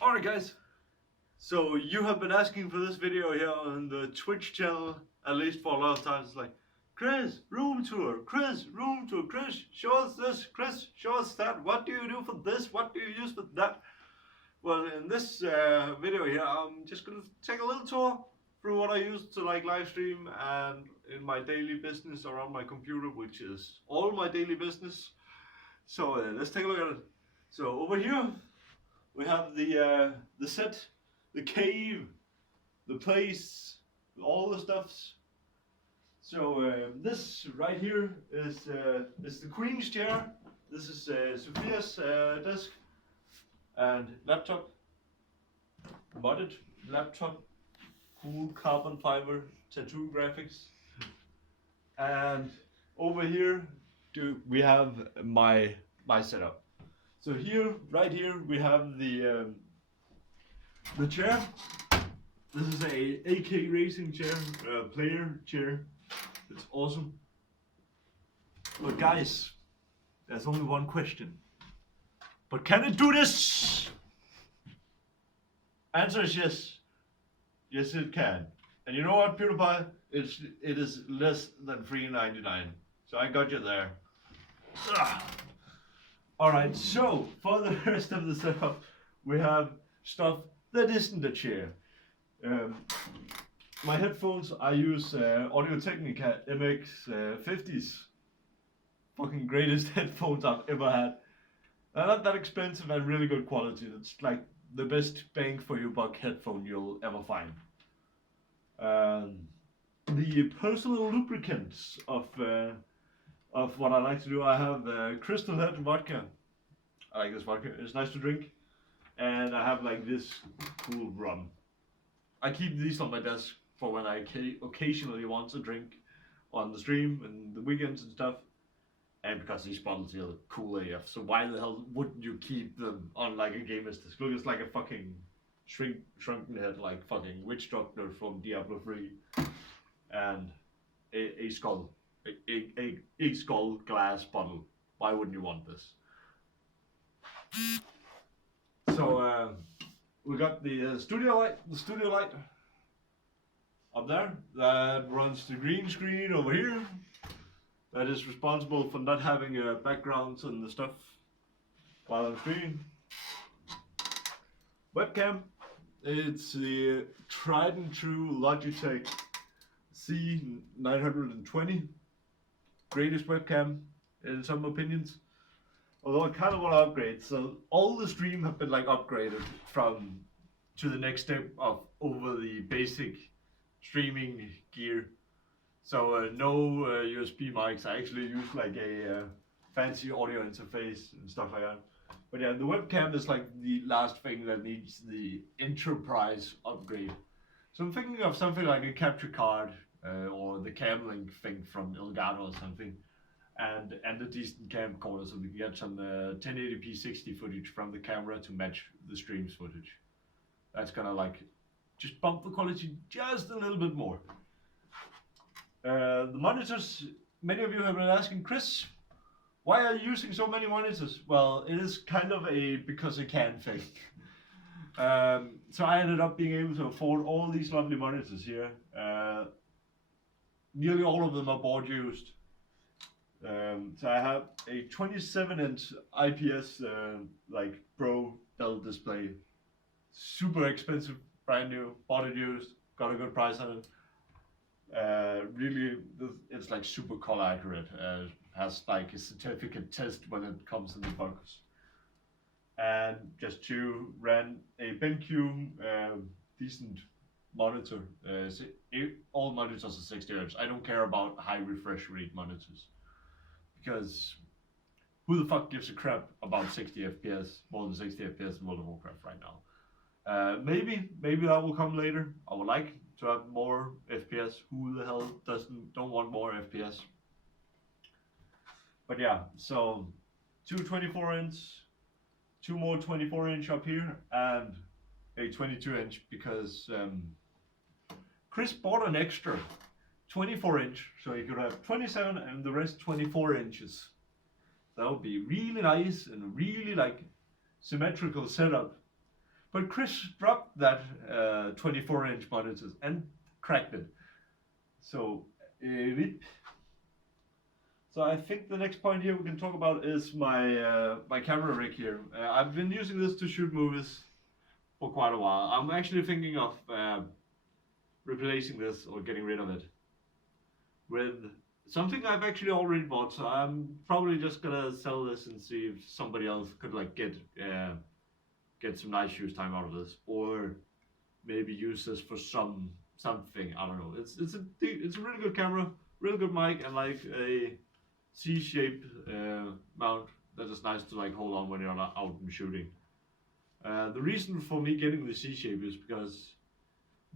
Alright guys, so you have been asking for this video here on the Twitch channel, at least for a lot of times. It's like, Chris, room tour, Chris, room tour, Chris, show us this, Chris, show us that, what do you do for this, what do you use for that? Well, in this video here, I'm just gonna take a little tour through what I use to live stream and in my daily business around my computer, which is all my daily business. So let's take a look at it. So over here, we have the set, the cave, the place, all the stuffs. So this right here is the Queen's chair. This is Sophia's desk and laptop, modded laptop, cool carbon fiber tattoo graphics. And over here we have my setup. So here, right here, we have the chair. This is a AK racing chair, player chair. It's awesome. But guys, there's only one question. But can it do this? Answer is yes. Yes, it can. And you know what, PewDiePie? It is less than $3.99. So I got you there. Ugh. Alright, so for the rest of the setup, we have stuff that isn't a chair. My headphones, I use Audio-Technica MX50s. Fucking greatest headphones I've ever had. They're not that expensive and really good quality. It's like the best bang for your buck headphone you'll ever find. The personal lubricants of what I like to do, I have Crystal Head vodka. I like this vodka, it's nice to drink. And I have like this cool rum. I keep these on my desk for when I occasionally want to drink on the stream and the weekends and stuff. And because these bottles are cool AF, so why the hell wouldn't you keep them on like a gamer's desk? Look, it's like a fucking shrunken head, like fucking witch doctor from Diablo 3. And a skull. A skull glass bottle. Why wouldn't you want this? So we got the studio light up there that runs the green screen over here. That is responsible for not having backgrounds and the stuff while I'm streaming. Webcam. It's the tried and true Logitech C920. Greatest webcam in some opinions. Although I kind of want to upgrade, so all the stream have been like upgraded from to the next step of over the basic streaming gear. So no USB mics. I actually use like a fancy audio interface and stuff like that. But yeah, the webcam is like the last thing that needs the enterprise upgrade. So I'm thinking of something like a capture card or the Camlink thing from Elgato or something. And a decent camcorder so we can get some 1080p 60 footage from the camera to match the stream's footage. That's gonna like just bump the quality just a little bit more. The monitors, many of you have been asking, Chris, why are you using so many monitors? Well, it is kind of a because I can thing. So I ended up being able to afford all these lovely monitors here. Nearly all of them are board used. So I have a 27-inch IPS like Pro Dell display, super expensive, brand new, bought it used, got a good price on it. Really, it's like super color accurate. Has like a certificate test when it comes to the focus. And just to ran a BenQ decent monitor. All monitors are 60 Hz. I don't care about high refresh rate monitors. Because who the fuck gives a crap about 60 FPS, more than 60 FPS in World of Warcraft right now? Maybe that will come later. I would like to have more FPS. Who the hell don't want more FPS? But yeah, so two 24-inch, two more 24-inch up here, and a 22-inch because Chris bought an extra 24-inch, so you could have 27 and the rest 24 inches. That would be really nice and really like symmetrical setup. But Chris dropped that 24-inch monitors and cracked it. So, rip. So I think the next point here we can talk about is my camera rig here. I've been using this to shoot movies for quite a while. I'm actually thinking of replacing this or getting rid of it with something I've actually already bought. So I'm probably just gonna sell this and see if somebody else could like get some nice use time out of this, or maybe use this for something. I don't know. It's a really good camera, really good mic, and like a C-shaped mount that is nice to like hold on when you're not out and shooting. The reason for me getting the C-shape is because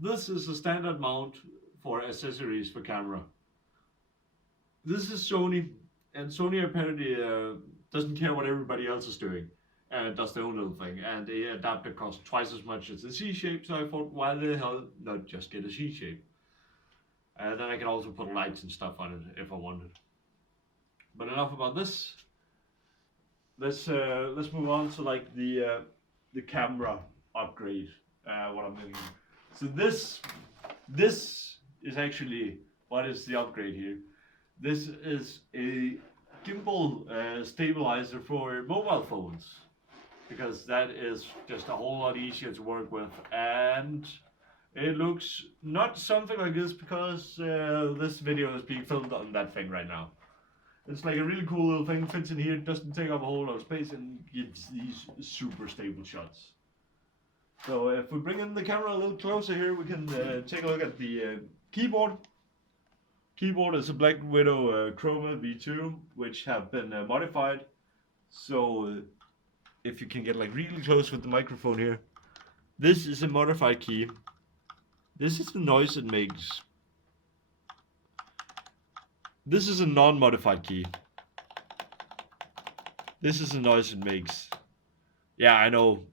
this is a standard mount for accessories for camera. This is Sony, and Sony apparently doesn't care what everybody else is doing. Does their own little thing, and the adapter costs twice as much as the C-shape, so I thought, why the hell not just get a C-shape? Then I can also put lights and stuff on it if I wanted. But enough about this. Let's move on to like the camera upgrade. What I'm thinking. So this is actually what is the upgrade here. This is a gimbal stabilizer for mobile phones, because that is just a whole lot easier to work with, and it looks not something like this because this video is being filmed on that thing right now. It's like a really cool little thing, fits in here, doesn't take up a whole lot of space, and gives these super stable shots. So if we bring in the camera a little closer here, we can take a look at the keyboard. Keyboard is a Black Widow Chroma V2, which have been modified. So if you can get like really close with the microphone here, this is a modified key. This is the noise it makes. This is a non-modified key. This is the noise it makes. Yeah, I know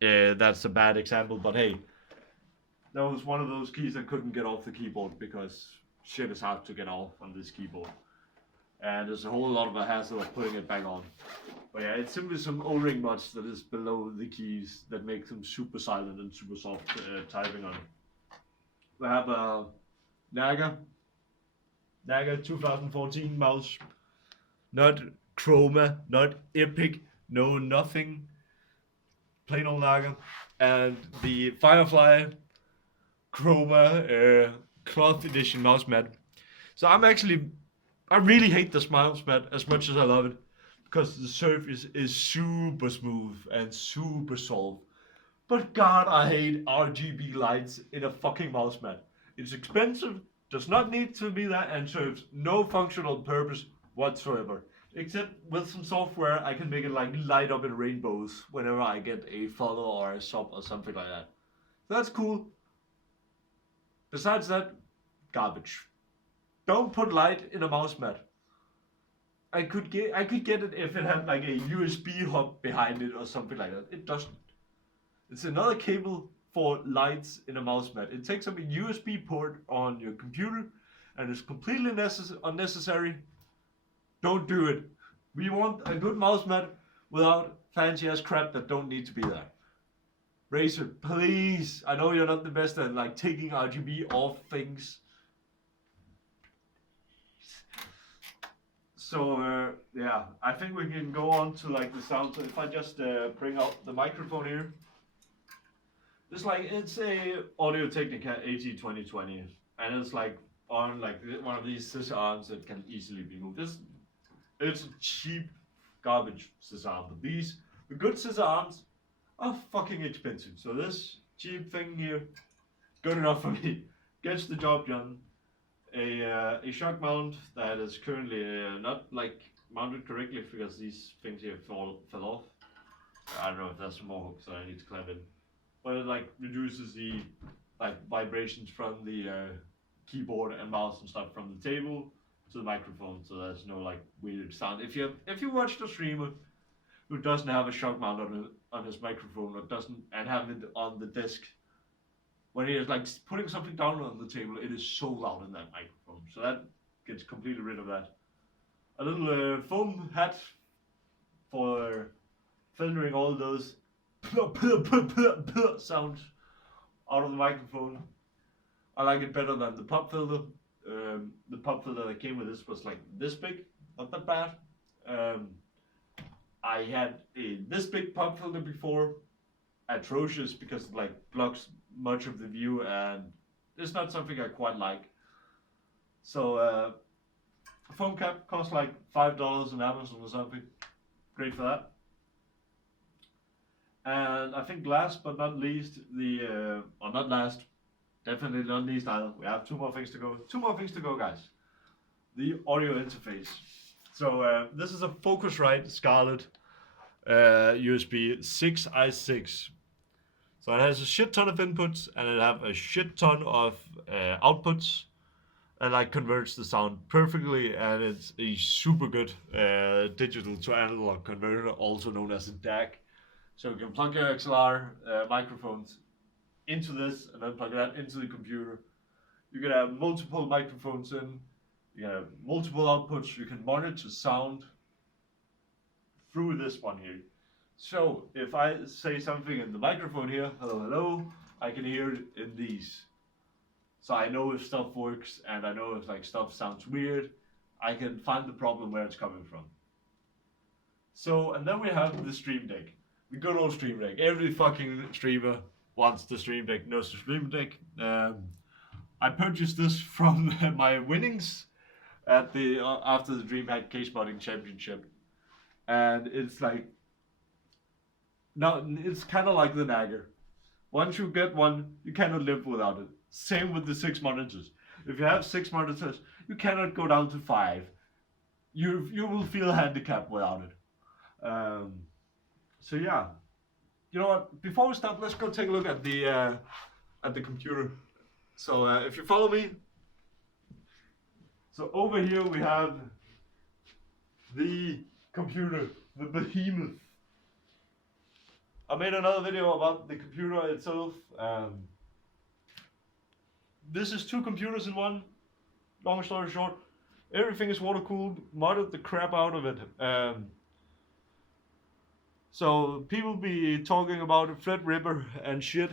that's a bad example, but hey, that was one of those keys that couldn't get off the keyboard because shit is hard to get off on this keyboard. And there's a whole lot of a hassle of putting it back on. But yeah, it's simply some O-ring nuts that is below the keys that make them super silent and super soft typing on it. We have a Naga 2014 mouse. Not Chroma, not Epic, no nothing. Plain old Naga. And the Firefly Chroma cloth edition mouse mat. So I really hate this mouse mat as much as I love it, because the surface is super smooth and super soft. But God, I hate RGB lights in a fucking mouse mat. It's expensive, does not need to be that, and serves no functional purpose whatsoever. Except with some software, I can make it like light up in rainbows whenever I get a follow or a sub or something like that. So that's cool. Besides that, garbage. Don't put light in a mouse mat. I could get it if it had like a USB hub behind it or something like that. It doesn't. It's another cable for lights in a mouse mat. It takes up a USB port on your computer and is completely unnecessary. Don't do it. We want a good mouse mat without fancy ass crap that don't need to be there. Razer, please. I know you're not the best at like taking RGB off things. So yeah, I think we can go on to like the sound. So if I just bring out the microphone here, it's a Audio Technica AT2020, and it's like on like one of these scissor arms that can easily be moved. It's a cheap garbage scissor arm, but the good scissor arms are fucking expensive. So this cheap thing here, good enough for me. Gets the job done. A shock mount that is currently not like mounted correctly because these things here fell off. I don't know if there's some more hooks that I need to clamp in, but it like reduces the like vibrations from the keyboard and mouse and stuff from the table to the microphone, so there's no like weird sound. If you watch the streamer who doesn't have a shock mount on his microphone or doesn't and have it on the desk, when he is like putting something down on the table, it is so loud in that microphone. So that gets completely rid of that. A little foam hat for filtering all those sound out of the microphone. I like it better than the pop filter. The pop filter that came with this was like this big, not that bad. I had this big pop filter before, atrocious because it like blocks much of the view and it's not something I quite like. So a foam cap costs like $5 on Amazon or something. Great for that. And I think last but not least, or not last, definitely not least either. We have two more things to go. Two more things to go, guys. The audio interface. So this is a Focusrite Scarlett USB 6i6. So it has a shit ton of inputs and it have a shit ton of outputs, and like converts the sound perfectly, and it's a super good digital to analog converter, also known as a DAC. So you can plug your XLR microphones into this and then plug that into the computer. You can have multiple microphones in, you can have multiple outputs, you can monitor sound through this one here. So if I say something in the microphone here, hello, hello, I can hear it in these. So I know if stuff works, and I know if like stuff sounds weird, I can find the problem where it's coming from. So, and then we have the Stream Deck. The good old Stream Deck. Every fucking streamer wants the Stream Deck, knows the Stream Deck. I purchased this from my winnings at the after the DreamHack Case Modding Championship, and it's like, no, it's kind of like the Nagger. Once you get one, you cannot live without it. Same with the 6 monitors. If you have 6 monitors, you cannot go down to 5. You will feel handicapped without it. So yeah, you know what? Before we start, let's go take a look at the computer. So if you follow me, so over here we have the computer, the behemoth. I made another video about the computer itself. This is 2 computers in one. Long story short, everything is water cooled. Modded the crap out of it. So people be talking about Threadripper and shit,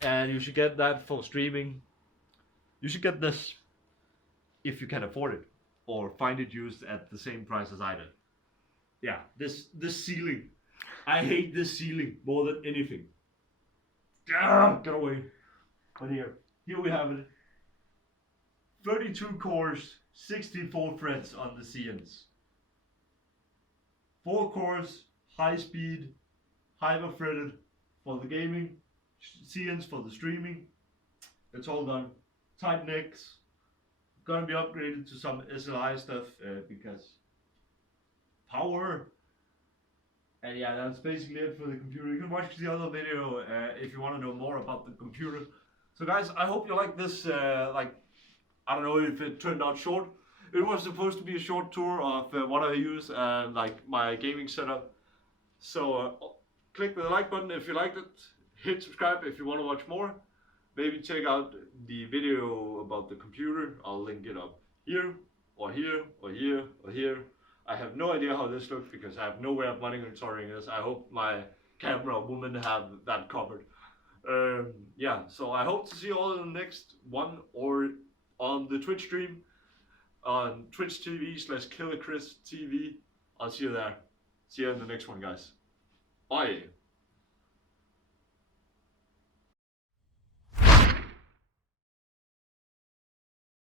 and you should get that for streaming. You should get this if you can afford it, or find it used at the same price as I did. Yeah, this ceiling. I hate this ceiling more than anything. Get away. But here we have it. 32 cores, 64 threads on the Xeons. 4 cores, high speed, hyper threaded for the gaming, Xeons for the streaming. It's all done. Tight necks. Gonna be upgraded to some SLI stuff because power. And yeah, that's basically it for the computer. You can watch the other video if you want to know more about the computer. So guys, I hope you like this, like, I don't know if it turned out short. It was supposed to be a short tour of what I use and like my gaming setup. So click the like button if you liked it. Hit subscribe if you want to watch more. Maybe check out the video about the computer. I'll link it up here, or here, or here, or here. I have no idea how this looks because I have no way of monitoring this. I hope my camera woman have that covered. Yeah, so I hope to see you all in the next one, or on the Twitch stream on Twitch TV/KillerChrisTV. I'll see you there. See you in the next one, guys. Bye.